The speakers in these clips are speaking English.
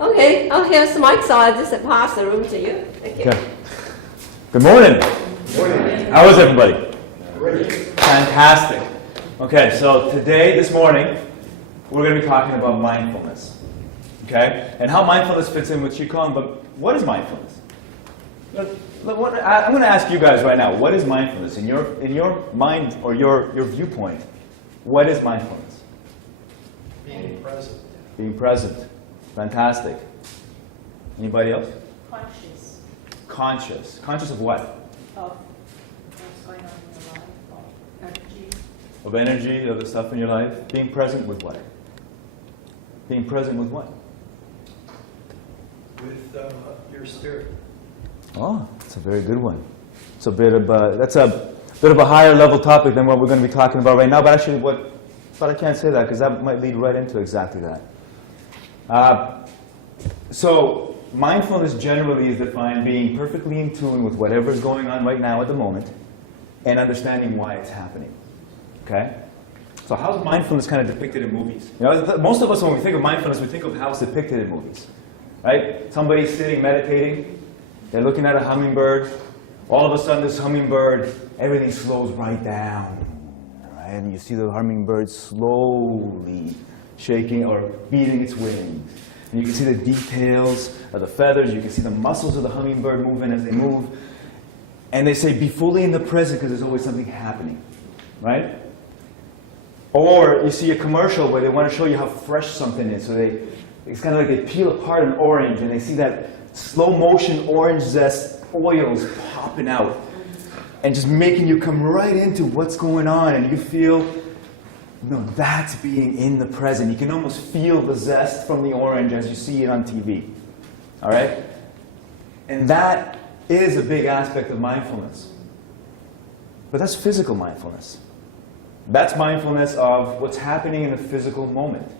Okay, here's the mic, so I'll just pass the room to you. Thank you. Okay. Good morning. Good morning. How is everybody? Great. Fantastic. Okay, so this morning, we're going to be talking about mindfulness. Okay? And how mindfulness fits in with Qigong, but what is mindfulness? I'm going to ask you guys right now, what is mindfulness? In your mind or your viewpoint, what is mindfulness? Being present. Being present. Fantastic. Anybody else? Conscious Conscious. Conscious of what? of what's going on in your life, of energy. Of energy, of the stuff in your life. Being present with what? Being present with what? With your spirit. Oh, that's a very good one. It's that's a bit of a higher level topic than what we're going to be talking about right now. But actually, but I can't say that because that might lead right into exactly that. So mindfulness generally is defined being perfectly in tune with whatever is going on right now at the moment, and understanding why it's happening. Okay. So how's mindfulness kind of depicted in movies? You know, most of us, when we think of mindfulness, we think of how it's depicted in movies, right? Somebody's sitting meditating. They're looking at a hummingbird. All of a sudden, this hummingbird, everything slows right down. Right? And you see the hummingbird slowly shaking or beating its wings. And you can see the details of the feathers. You can see the muscles of the hummingbird moving as they move. And they say, be fully in the present because there's always something happening. Right? Or you see a commercial where they want to show you how fresh something is. So it's kind of like they peel apart an orange and they see that slow motion orange zest oils popping out and just making you come right into what's going on, and you feel, that's being in the present. You can almost feel the zest from the orange as you see it on TV. All right? And that is a big aspect of mindfulness. But that's physical mindfulness. That's mindfulness of what's happening in the physical moment.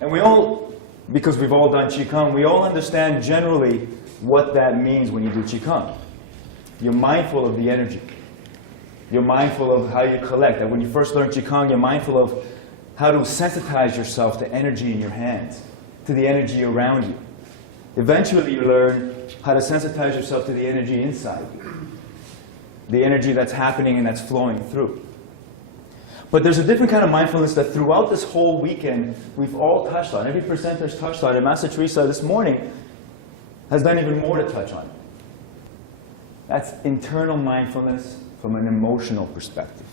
And we all, because we've all done Qigong, we all understand generally what that means when you do Qigong. You're mindful of the energy. You're mindful of how you collect. And when you first learn Qigong, you're mindful of how to sensitize yourself to energy in your hands, to the energy around you. Eventually you learn how to sensitize yourself to the energy inside you, the energy that's happening and that's flowing through. But there's a different kind of mindfulness that throughout this whole weekend we've all touched on. Every presenter's touched on it. Master Teresa this morning has done even more to touch on. That's internal mindfulness from an emotional perspective.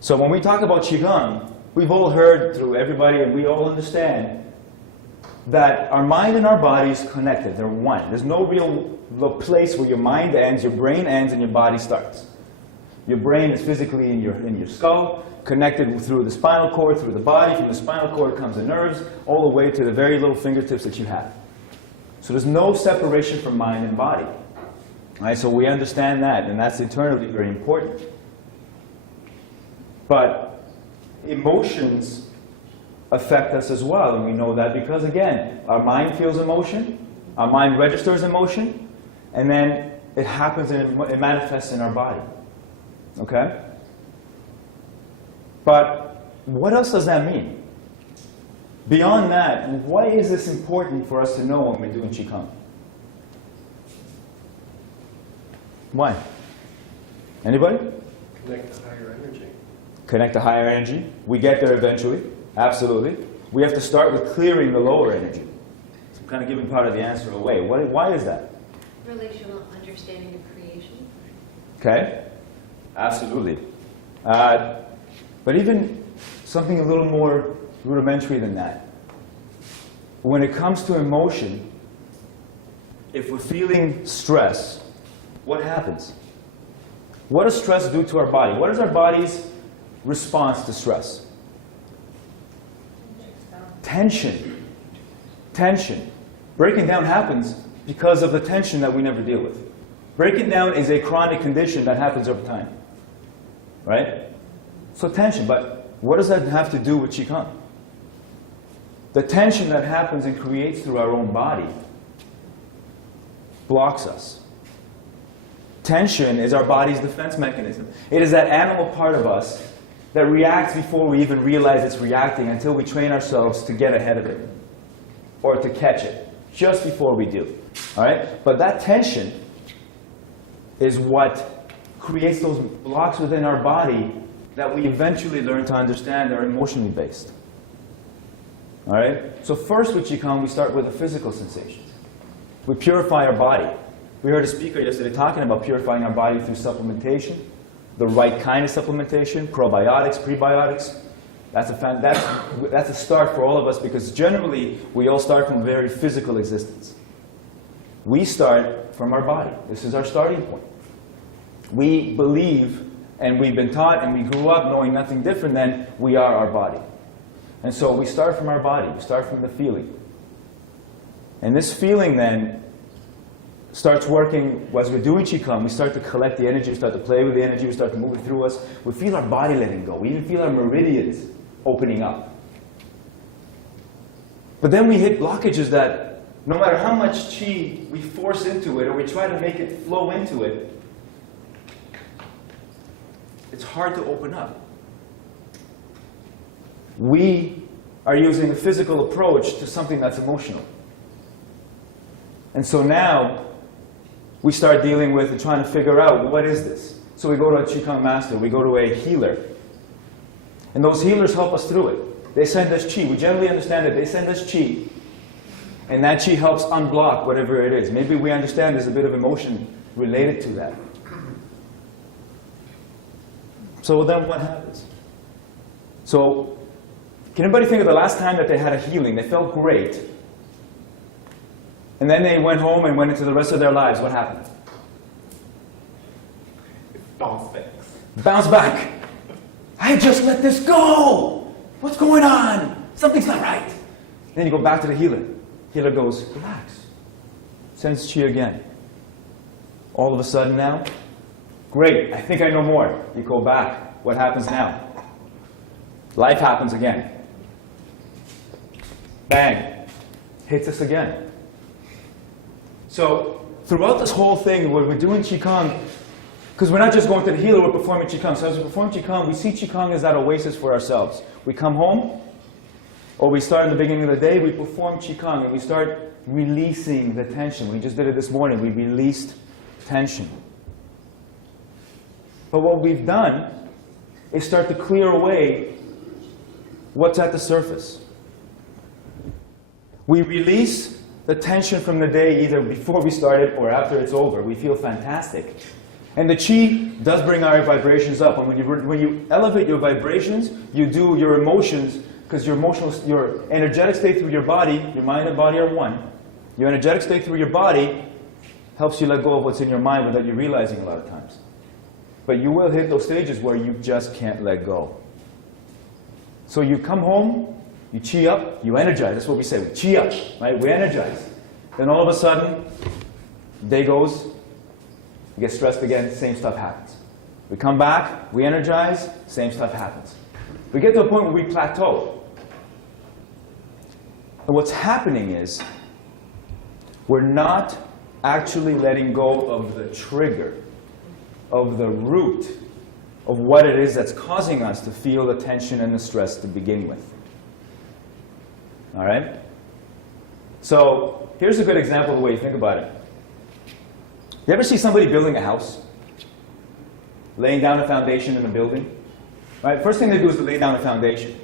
So when we talk about Qigong, we've all heard through everybody, and we all understand that our mind and our body is connected. They're one. There's no real place where your mind ends, your brain ends, and your body starts. Your brain is physically in your skull, connected through the spinal cord, through the body. From the spinal cord comes the nerves, all the way to the very little fingertips that you have. So there's no separation from mind and body. Right? So we understand that, and that's internally very important. But emotions affect us as well, and we know that because, again, our mind feels emotion, our mind registers emotion, and then it happens and it manifests in our body. Okay? But what else does that mean? Beyond that, why is this important for us to know when we're doing Qigong? Why? Anybody? Connect to higher energy. Connect to higher energy. We get there eventually. Absolutely. We have to start with clearing the lower energy. So I'm kind of giving part of the answer away. Why is that? Relational understanding of creation. Okay. Absolutely. But even something a little more rudimentary than that. When it comes to emotion, if we're feeling stress, what happens? What does stress do to our body? What is our body's response to stress? Tension. Tension. Breaking down happens because of the tension that we never deal with. Breaking down is a chronic condition that happens over time. Right? So tension, but what does that have to do with Qigong? The tension that happens and creates through our own body blocks us. Tension is our body's defense mechanism. It is that animal part of us that reacts before we even realize it's reacting until we train ourselves to get ahead of it. or to catch it, just before we do. All right? But that tension is what creates those blocks within our body that we eventually learn to understand are emotionally based. All right? So first with Qigong, we start with the physical sensations. We purify our body. We heard a speaker yesterday talking about purifying our body through supplementation, the right kind of supplementation, probiotics, prebiotics. That's a start for all of us, because generally we all start from a very physical existence. We start from our body. This is our starting point. We believe, and we've been taught, and we grew up knowing nothing different than we are our body. And so we start from our body. We start from the feeling. And this feeling then starts working as we're doing Qigong. We start to collect the energy, we start to play with the energy, we start to move it through us. We feel our body letting go. We even feel our meridians opening up. But then we hit blockages that no matter how much qi we force into it or we try to make it flow into it, it's hard to open up. We are using a physical approach to something that's emotional. And so now we start dealing with and trying to figure out, what is this? So we go to a Qigong master, we go to a healer. And those healers help us through it. They send us qi. We generally understand that they send us qi. And that qi helps unblock whatever it is. Maybe we understand there's a bit of emotion related to that. So then what happens? So, can anybody think of the last time that they had a healing? They felt great. And then they went home and went into the rest of their lives. What happened? Bounce back. Bounce back. I just let this go. What's going on? Something's not right. Then you go back to the healer. Healer goes, relax. Sends qi again. All of a sudden now, great, I think I know more. You go back. What happens now? Life happens again. Bang. Hits us again. So throughout this whole thing, when we're doing Qigong, because we're not just going to the healer, we're performing Qigong. So as we perform Qigong, we see Qigong as that oasis for ourselves. We come home, or we start in the beginning of the day, we perform Qigong, and we start releasing the tension. We just did it this morning. We released tension. But what we've done is start to clear away what's at the surface. We release the tension from the day either before we started or after it's over. We feel fantastic. And the qi does bring our vibrations up. And when you elevate your vibrations, you do your emotions, because your energetic state through your body, your mind and body are one. Your energetic state through your body helps you let go of what's in your mind without you realizing a lot of times. But you will hit those stages where you just can't let go. So you come home, you qi up, you energize. That's what we say, we qi up, right? We energize. Then all of a sudden, day goes, we get stressed again, same stuff happens. We come back, we energize, same stuff happens. We get to a point where we plateau. And what's happening is, we're not actually letting go of the trigger, of the root of what it is that's causing us to feel the tension and the stress to begin with. All right? So here's a good example of the way you think about it. You ever see somebody building a house? Laying down a foundation in a building? Right? First thing they do is to lay down a foundation.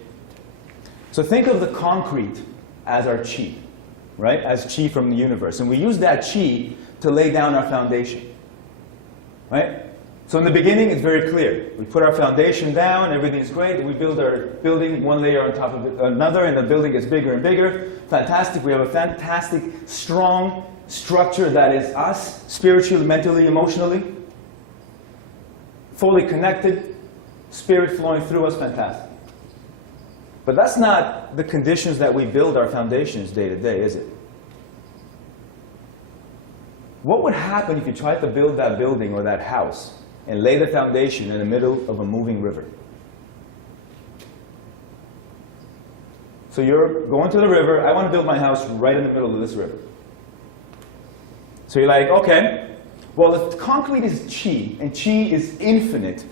So think of the concrete as our qi, right? As qi from the universe. And we use that qi to lay down our foundation. Right? So in the beginning, it's very clear. We put our foundation down, everything's great, we build our building one layer on top of another, and the building gets bigger and bigger. Fantastic. We have a fantastic, strong structure that is us, spiritually, mentally, emotionally. Fully connected, spirit flowing through us, fantastic. But that's not the conditions that we build our foundations day to day, is it? What would happen if you tried to build that building or that house and lay the foundation in the middle of a moving river? So you're going to the river. I want to build my house right in the middle of this river. So you're like, okay, well, if concrete is qi, and qi is infinite,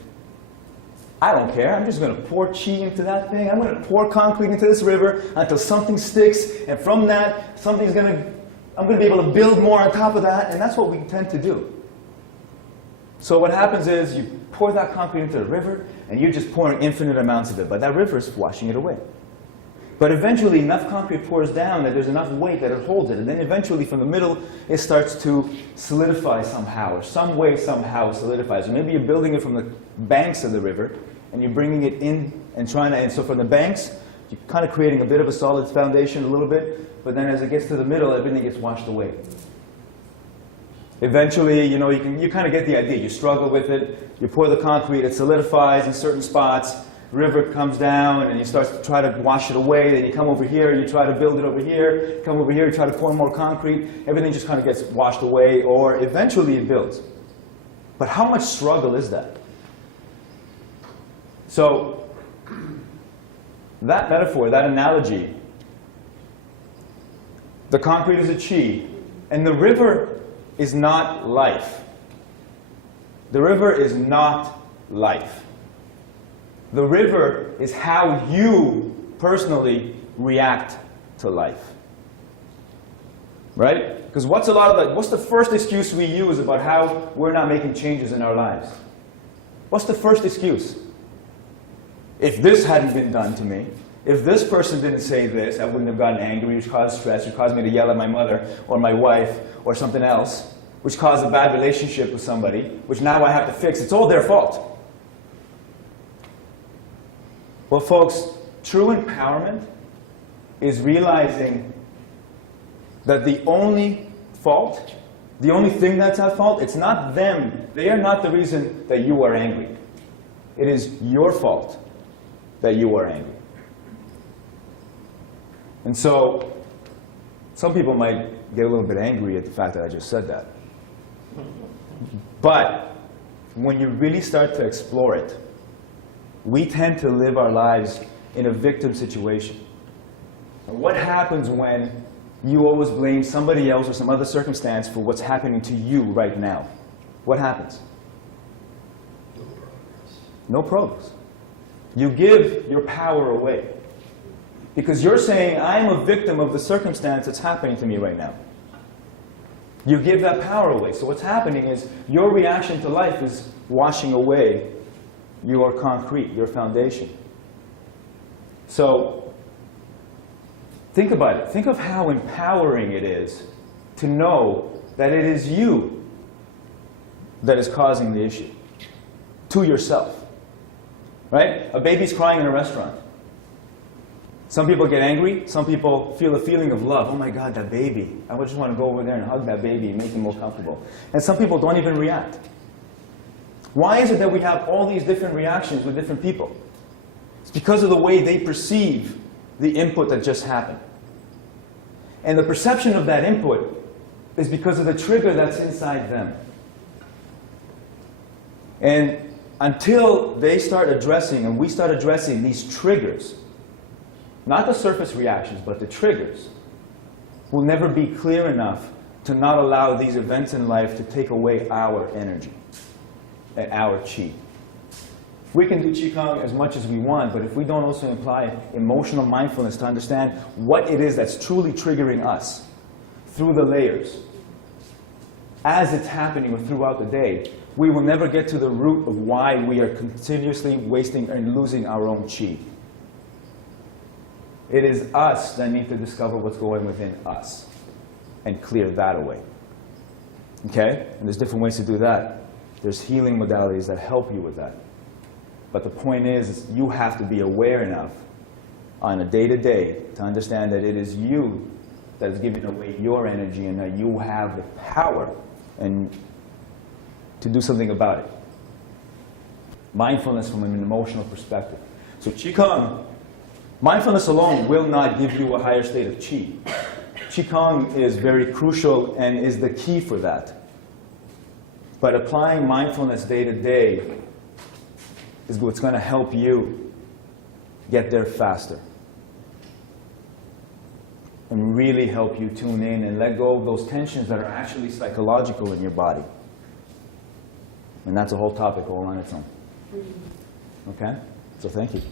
I don't care. I'm just going to pour chi into that thing. I'm going to pour concrete into this river until something sticks. And from that, I'm going to be able to build more on top of that. And that's what we tend to do. So what happens is you pour that concrete into the river, and you're just pouring infinite amounts of it. But that river is washing it away. But eventually, enough concrete pours down that there's enough weight that it holds it. And then eventually, from the middle, it starts to solidify somehow, or some way, somehow solidifies. Or maybe you're building it from the banks of the river, and you're bringing it in and and so from the banks, you're kind of creating a bit of a solid foundation a little bit, but then as it gets to the middle, everything gets washed away. Eventually, you kind of get the idea. You struggle with it, you pour the concrete, it solidifies in certain spots, river comes down, and you start to try to wash it away, then you come over here, you try to build it over here, come over here, you try to pour more concrete, everything just kind of gets washed away, or eventually it builds. But how much struggle is that? So, that metaphor, that analogy, the concrete is a chi, and the river is not life. The river is not life. The river is how you personally react to life. Right? Because what's the first excuse we use about how we're not making changes in our lives? What's the first excuse? If this hadn't been done to me, if this person didn't say this, I wouldn't have gotten angry, which caused stress, which caused me to yell at my mother or my wife or something else, which caused a bad relationship with somebody, which now I have to fix. It's all their fault. Well, folks, true empowerment is realizing that the only fault, the only thing that's at fault, it's not them. They are not the reason that you are angry. It is your fault that you are angry. And so, some people might get a little bit angry at the fact that I just said that. But when you really start to explore it, we tend to live our lives in a victim situation. And what happens when you always blame somebody else or some other circumstance for what's happening to you right now? What happens? No progress. No progress. You give your power away. Because you're saying, I'm a victim of the circumstance that's happening to me right now. You give that power away. So what's happening is your reaction to life is washing away your concrete, your foundation. So think about it. Think of how empowering it is to know that it is you that is causing the issue to yourself. Right? A baby's crying in a restaurant. Some people get angry. Some people feel a feeling of love. Oh my God, that baby. I just want to go over there and hug that baby and make him more comfortable. And some people don't even react. Why is it that we have all these different reactions with different people? It's because of the way they perceive the input that just happened. And the perception of that input is because of the trigger that's inside them. And until they start addressing, and we start addressing these triggers, not the surface reactions, but the triggers, will never be clear enough to not allow these events in life to take away our energy and our chi. We can do Qigong as much as we want, but if we don't also apply emotional mindfulness to understand what it is that's truly triggering us through the layers, as it's happening or throughout the day, we will never get to the root of why we are continuously wasting and losing our own chi. It is us that need to discover what's going within us and clear that away. Okay? And there's different ways to do that. There's healing modalities that help you with that. But the point is you have to be aware enough on a day-to-day to understand that it is you that is giving away your energy and that you have the power and to do something about it. Mindfulness from an emotional perspective. So Qigong, mindfulness alone will not give you a higher state of Qi. Qigong is very crucial and is the key for that. But applying mindfulness day to day is what's going to help you get there faster. And really help you tune in and let go of those tensions that are actually psychological in your body. And that's a whole topic all on its own. Okay? So thank you.